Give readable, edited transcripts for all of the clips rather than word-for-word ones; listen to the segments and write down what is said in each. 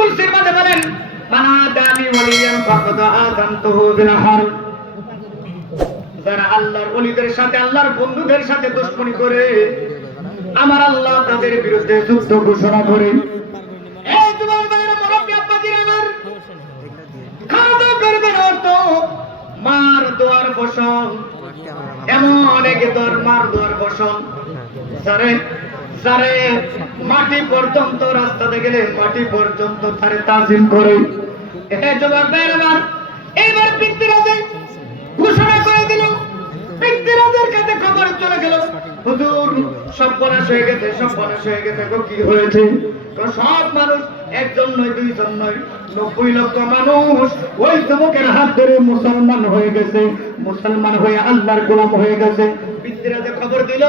কুরসির মধ্যে বলেন মানা দানি ওয়ালিয়ান ফাকাদ আযানতুহু বিল হারব। যারা আল্লাহর ওলিদের সাথে আল্লাহর বন্ধুদের সাথে দুশমনি করে আমার আল্লাহ তাদের বিরুদ্ধে যুদ্ধ ঘোষণা করে। এই তোমার বাইরে মুরব্বি আব্বাজির আমার খাওয়া করবে না তো মার দোয়ার ফসল, এমন অনেকে তোর মার দোয়ার ফসল সারে সারে মাটি পর্যন্ত রাস্তাতে গেলে মাটি পর্যন্ত তারে তাজিম করে। এই তোমার বাইরে আমার এইবার পিতৃরাজে ঘোষণা করে দিল, পিতৃরাজের কাছে খবর চলে গেল, হুজুর সব বনাশ হয়ে গেছে, সব বনাশ হয়ে গেছে। কি হয়েছে? সব মানুষ, একজন নয় দুইজন নয়, 90 লক্ষ মানুষ ওই যুবকের হাত ধরে মুসলমান হয়ে গেছে, মুসলমান হয়ে আল্লাহর গোলাম হয়ে গেছে। পিতৃরাজে খবর দিল,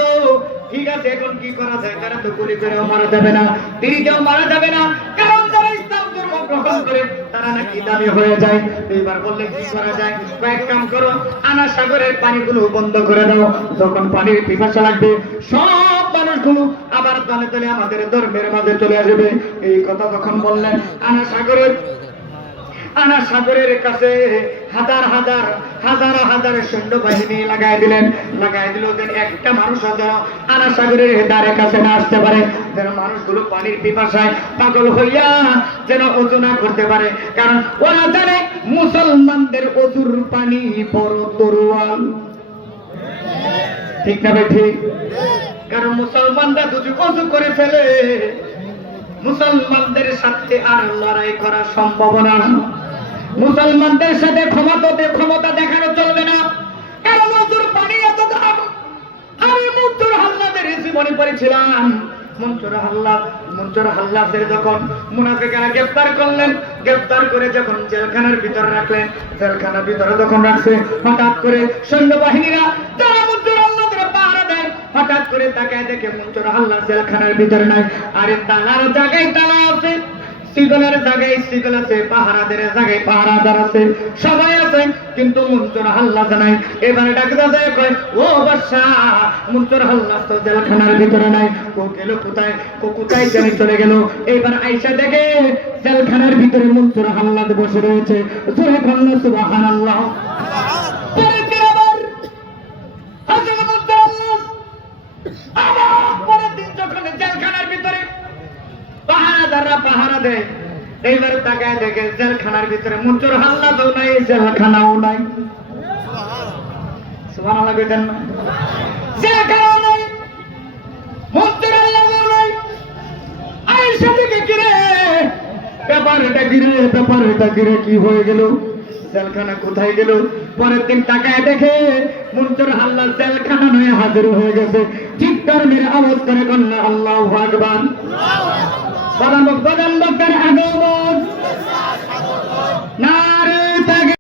ঠিক আছে এখন কি করা যায়? তারা তো গুলি করেও মারা যাবে না, তিরিকেও মারা যাবে না, কারণ যারা ইসলাম ধর্ম গ্রহণ করে তারা নাকি দামি হয়ে যায়। এইবার বললে কি করা যায়? কয়েক কাম করো, আনা সাগরের পানিগুলো বন্ধ করে দাও, যখন পানির পিপাসা লাগবে সব মানুষগুলো আবার দলে দলে আমাদের ধর্মের মাঝে চলে আসবে। এই কথা যখন বললেন, আনা সাগরের কাছে হাজার হাজার হাজার হাজার সৈন্যবাহিনী লাগাই দিলেন, লাগাই দিল যেন একটা মানুষ যেন আনা সাগরের দ্বারের কাছে না আসতে পারে, যেন মানুষগুলো পানির পিপাসায় পাগল হইয়া যেন ওযু না করতে পারে। কারণ ওরা জানে মুসলমানদের ওযুর পানি বড় তরোয়াল, ঠিক না ভাই? ঠিক। কারণ মুসলমানরা যদি ওযু করে ফেলে মুসলমানদের সাথে আর লড়াই করা সম্ভব না, মুসলমানদের সাথে ক্ষমতা দেখানো চলবে না। কারণ ওযুর পানি এত দাম। আমি মুনসুর হাল্লাদের জীবনে পড়েছিলাম। মুনসুর হাল্লাদের যখন মুনাফিকরা গ্রেফতার করলেন, গ্রেফতার করে যখন জেলখানার ভিতরে রাখলেন, জেলখানার ভিতরে যখন রাখছে, হঠাৎ করে সৈন্যবাহিনীরা যারা মুনসুর হাল্লাদের পাহারা দেয় হঠাৎ করে তাকায় দেখে মুনসুর হাল্লা জেলখানার ভিতরে নাই। আরে তালার জায়গায় তালা আছে, সিগলের জায়গায় সিগল আছে, পাহারাদের জায়গায় পাহারাদার আছে, সবাই আছে, কিন্তু মুনসুর হাল্লা নাই। এবারে ডাকতে যায়, কয় ও বাদশা, মুনসুর হাল্লা তো জেলখানার ভিতরে নাই, ও গেল কোথায়? কোথায় জানি চলে গেল। এবার আয়েশা দেখে জেলখানার ভিতরে মুনসুর হাল্লা বসে রয়েছে। জোরে বলল সুবহানাল্লাহ। পরের দিন যখন জেলখানার ভিতরে পাহারাদাররা পাহারা দেয়, এইবার তাকায় দেখে জেলখানার ভিতরে মুনসুর হাল্লাও নাই, জেলখানাও নাই। সুবহানাল্লাহ কইতেন না? জেলখানাও নাই, মুনসুর হাল্লাও নাই। আয়েশা থেকে কিরে ব্যাপারটা কিরে কি হয়ে গেল? জেলখানা কোথায় গেল? পরের দিন তাকায় দেখে মুনসুর হাল্লা জেলখানা নয় হাজির হয়ে গেছে। চিৎকার মেরে আওয়াজ করে কন্যা আল্লাহু আকবার।